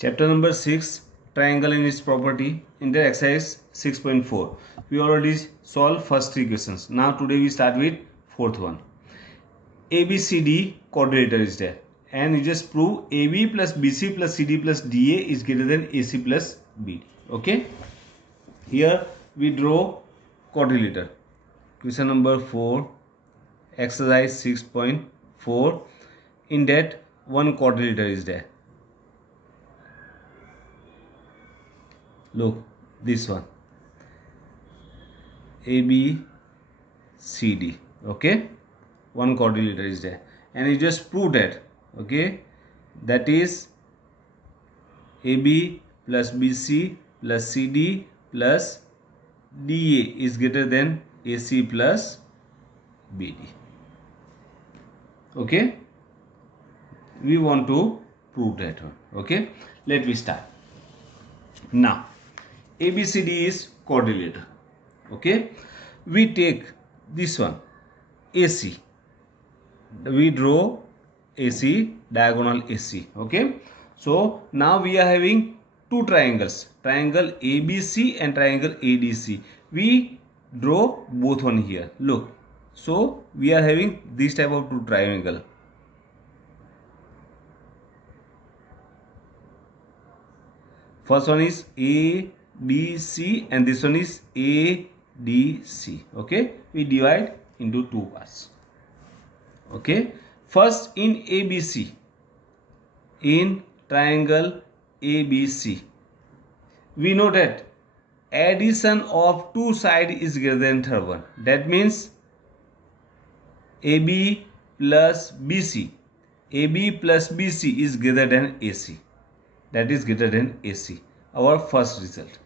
Chapter number 6, triangle and its property, in the exercise 6.4. We already solved first three questions. Now today we start with fourth one. ABCD quadrilateral is there, and you just prove AB plus BC plus CD plus DA is greater than AC plus BD. Okay. Here we draw quadrilateral. Question number 4, exercise 6.4. In that one quadrilateral is there. Look, this one, ABCD. Okay, one quadrilateral is there, and you just prove that. Okay, that is AB plus BC plus CD plus DA is greater than AC plus BD. Okay, we want to prove that one. Okay, let me start. Now ABCD is quadrilateral. Okay, we take this one AC, we draw AC, diagonal AC. Okay, so now we are having two triangles, triangle ABC and triangle ADC. We draw both one here. Look, so we are having this type of two triangle. First one is ABC and this one is ADC. Okay, we divide into two parts. Okay, first in ABC, in triangle ABC, we know that addition of two sides is greater than third one. That means AB plus BC, AB plus BC is greater than AC. That is greater than AC, our first result.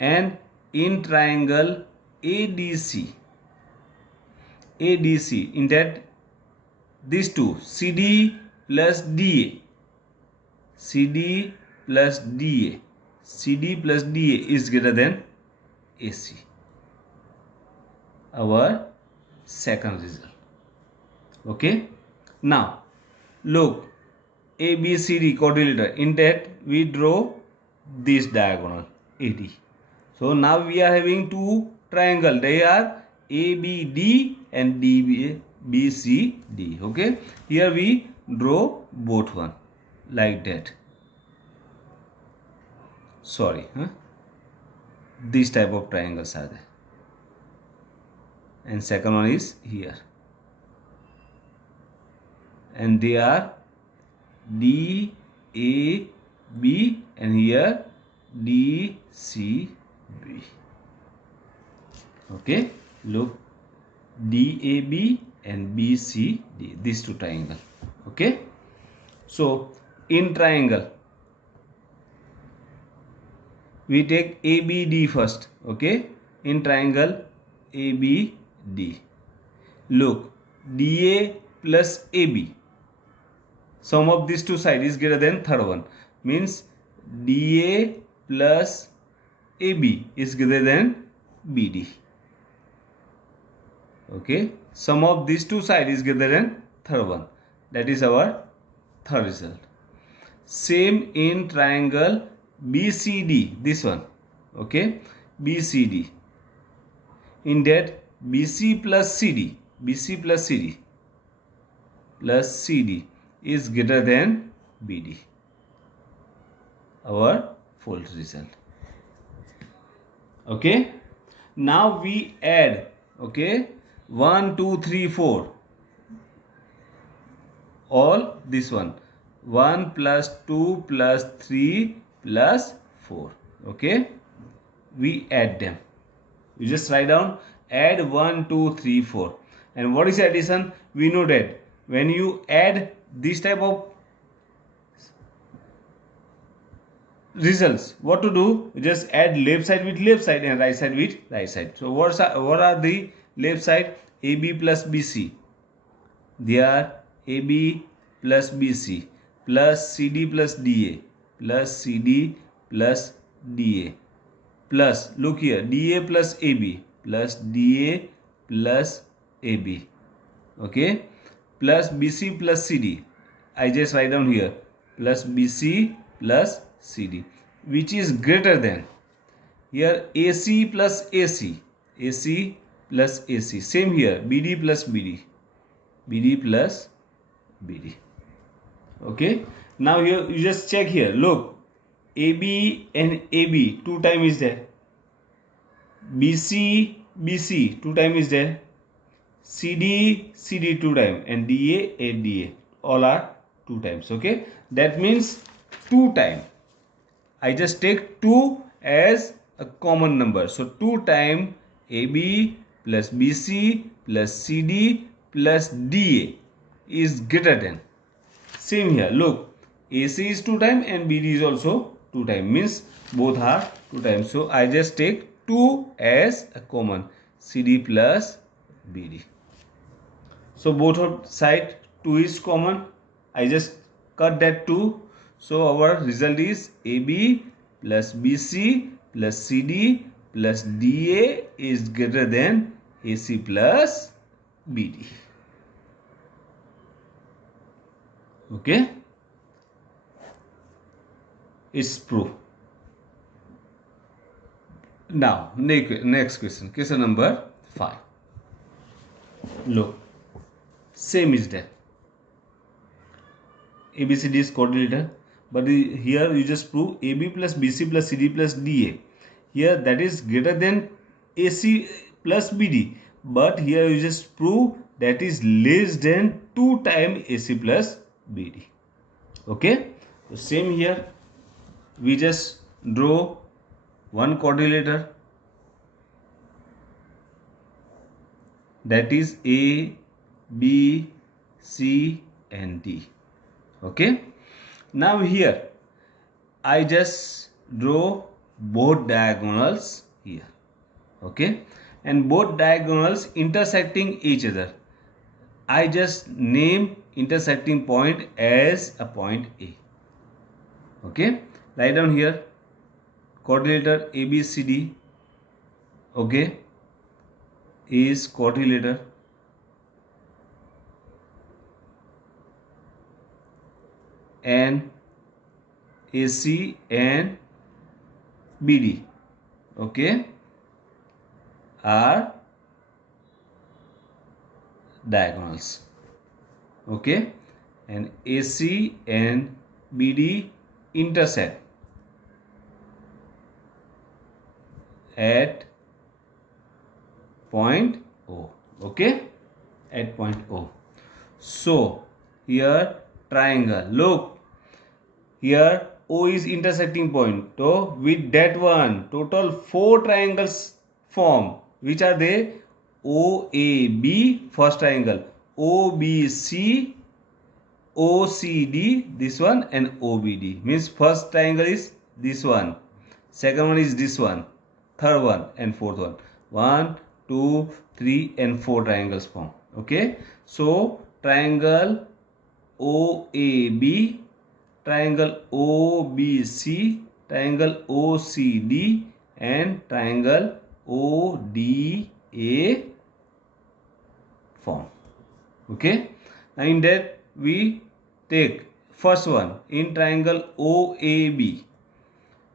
And in triangle ADC, in that these two, CD plus DA, CD plus DA, CD plus DA is greater than AC, our second result. Okay, now look, ABCD quadrilateral, in that we draw this diagonal AD. So now we are having two triangle, they are ABD and DBCD. Okay, here we draw both one like that. Sorry, this type of triangles are there, and second one is here, and they are D A B and here D C B. Okay, look, D A B and B C D, these two triangle. Okay, so in triangle we take ABD first. Okay, in triangle ABD, look, DA plus AB, sum of these two sides is greater than third one, means DA plus AB is greater than BD. Okay, sum of these two sides is greater than third one, that is our third result. Same in triangle BCD, this one. Okay, BCD, in that BC plus CD, BC plus CD plus CD is greater than BD, our fourth result. Okay, now we add. Okay, 1 2 3 4, all this one, 1 plus 2 plus 3 plus 4. Okay, we add them. You just write down, add 1 2 3 4. And what is addition? We know that when you add this type of results, what to do? You just add left side with left side and right side with right side. So what are the left side? AB plus BC, they are AB plus BC plus CD plus DA plus CD plus DA plus, look here, DA plus AB plus DA plus AB. Okay, plus BC plus CD, I just write down here, plus BC plus CD, which is greater than here AC plus AC, AC plus AC. Same here, BD plus BD, BD plus BD. Okay. Now here you just check here. Look, AB and AB 2 time is there. BC BC 2 time is there. CD 2 time, and DA DA all are 2 times. Okay, that means 2 time. I just take 2 as a common number. So 2 time AB plus BC plus CD plus DA is greater than. Same here. Look, AC is 2 time and BD is also 2 time. Means both are 2 times. So I just take 2 as a common. CD plus BD. So both of side 2 is common. I just cut that 2. So our result is AB plus BC plus CD plus DA is greater than AC plus BD. Okay. It's proof. Now next question. Question number 5. Look. Same is there. ABCD is coordinator, but here you just prove AB plus BC plus CD plus DA. Here that is greater than AC plus BD, but here you just prove that is less than 2 times AC plus BD. Okay, so same here. We just draw one quadrilateral, that is A, B, C and D. Okay, now here I just draw both diagonals here. Okay, and both diagonals intersecting each other. I just name intersecting point as a point A. Okay, write down here quadrilateral ABCD. Okay, is quadrilateral and AC and BD, okay, are diagonals. Okay, and AC and BD intersect at point O. Okay, at point O. So here triangle, look, here O is intersecting point. So with that one, total 4 triangles form. Which are they? OAB, first triangle, OBC, OCD, this one, and OBD. Means first triangle is this one, second one is this one, third one, and fourth one. 1, 2, 3 and 4 triangles form. Okay, so triangle OAB, triangle OBC, triangle OCD and triangle ODA form. Okay, now in that we take first one in triangle OAB.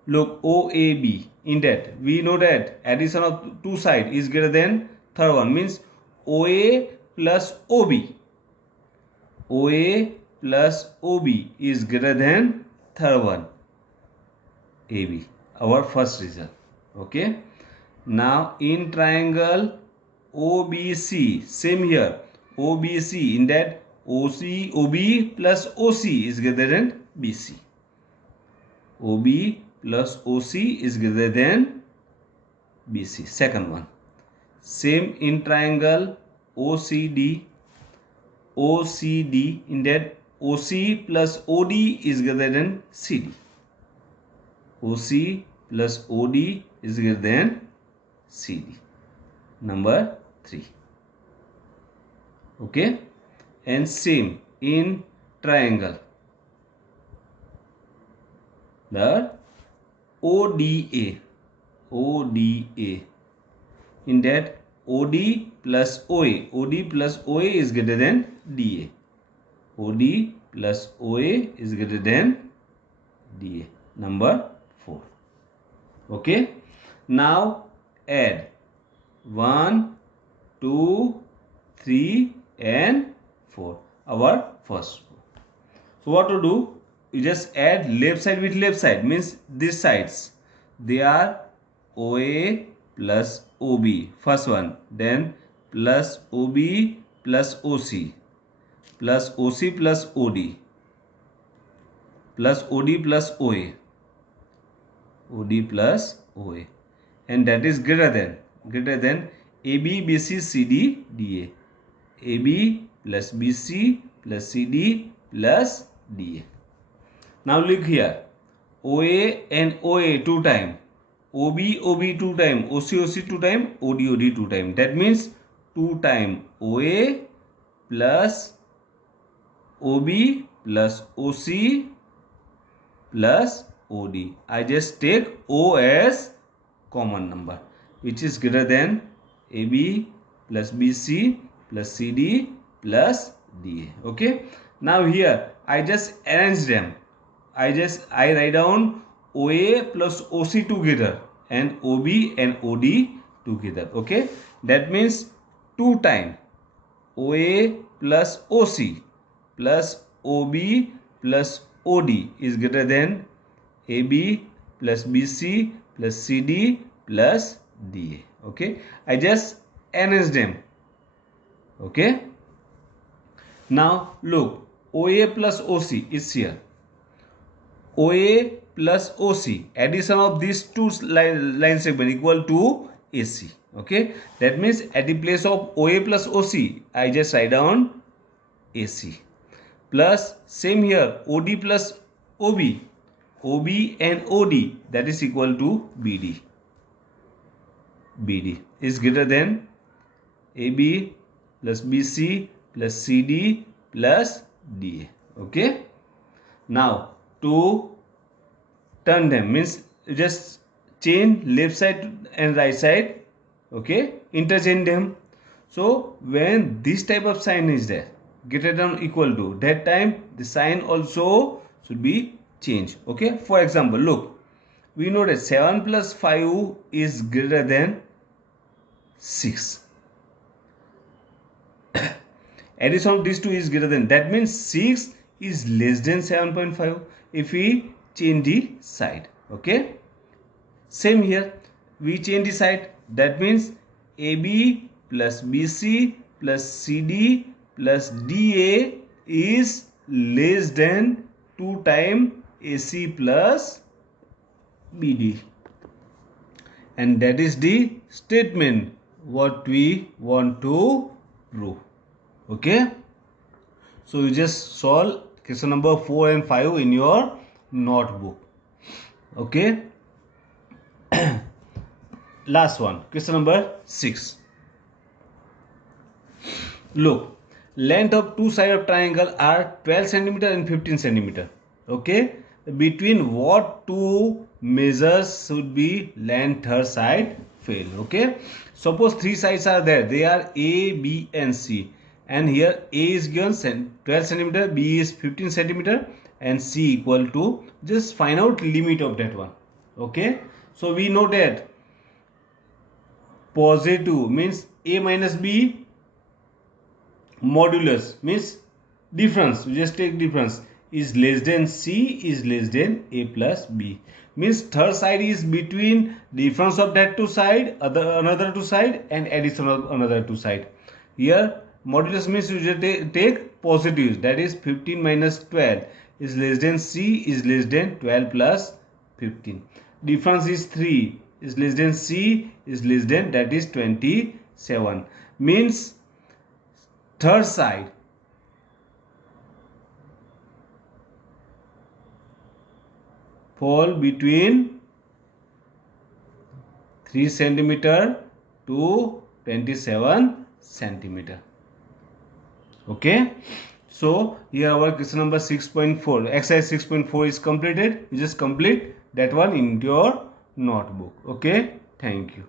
Look, OAB, in that we know that addition of 2 sides is greater than third one, means OA plus OB. OA plus OB is greater than third one, AB, our first result. Okay, now in triangle OBC, same here, OBC, in that OB plus OC is greater than BC. OB plus OC is greater than BC, second one. Same in triangle OCD, OCD, in that OC plus OD is greater than CD. OC plus OD is greater than CD. Number 3. Okay, and same in triangle the ODA, ODA, in that OD plus OA, OD plus OA is greater than DA. OD plus OA is greater than DA. Number 4. Okay. Now add 1, 2, 3 and 4. Our first. So what to do? You just add left side with left side, means these sides. They are OA plus OB. First one. Then plus OB plus OC. Plus OC plus OD. Plus OD plus OA. OD plus OA. And that is greater than AB, BC, CD, DA. AB plus BC plus CD plus DA. Now look here. OA and OA 2 times. OB, OB 2 times. OC, OC 2 times. OD, OD 2 times. That means 2 times OA plus OB plus OC plus OD. I just take O as common number, which is greater than AB plus BC plus CD plus DA. Okay. Now here I just arrange them. I write down OA plus OC together and OB and OD together. Okay. That means 2 times OA plus OC plus OB plus OD is greater than AB plus BC plus CD plus DA. Okay. I just arrange them. Okay. Now look, OA plus OC is here. OA plus OC, addition of these two line segment equal to AC. Okay. That means at the place of OA plus OC, I just write down AC. Plus same here, OD plus OB. OB and OD, that is equal to BD. BD is greater than AB plus BC plus CD plus DA. Okay. Now to turn them, means just change left side and right side. Okay. Interchange them. So when this type of sign is there, greater than equal to, that time the sign also should be changed. Okay. For example, look, we know that 7 plus 5 is greater than 6. Addition of these two is greater than, that means 6 is less than 7.5 if we change the side. Okay. Same here, we change the side, that means AB plus BC plus CD plus DA is less than 2 times AC plus BD. And that is the statement what we want to prove. Okay. So you just solve question number 4 and 5 in your notebook. Okay. Last one, question number 6. Look, length of two sides of triangle are 12 centimeter and 15 centimeter. Okay. Between what two measures should be length third side fail? Okay. Suppose 3 sides are there. They are A, B and C. And here A is given 12 centimeter, B is 15 centimeter and C equal to, just find out limit of that one. Okay. So we know that positive means A minus B, modulus means difference, we just take difference, is less than C is less than A plus B, means third side is between difference of that two side, another two side and addition of another two side. Here modulus means you just take positives, that is 15 minus 12 is less than C is less than 12 plus 15. Difference is 3 is less than C is less than, that is 27. Means third side fall between 3 centimeter to 27 centimeter. Okay. So here our question number 6.4, exercise 6.4 is completed. You just complete that one in your notebook. Okay. Thank you.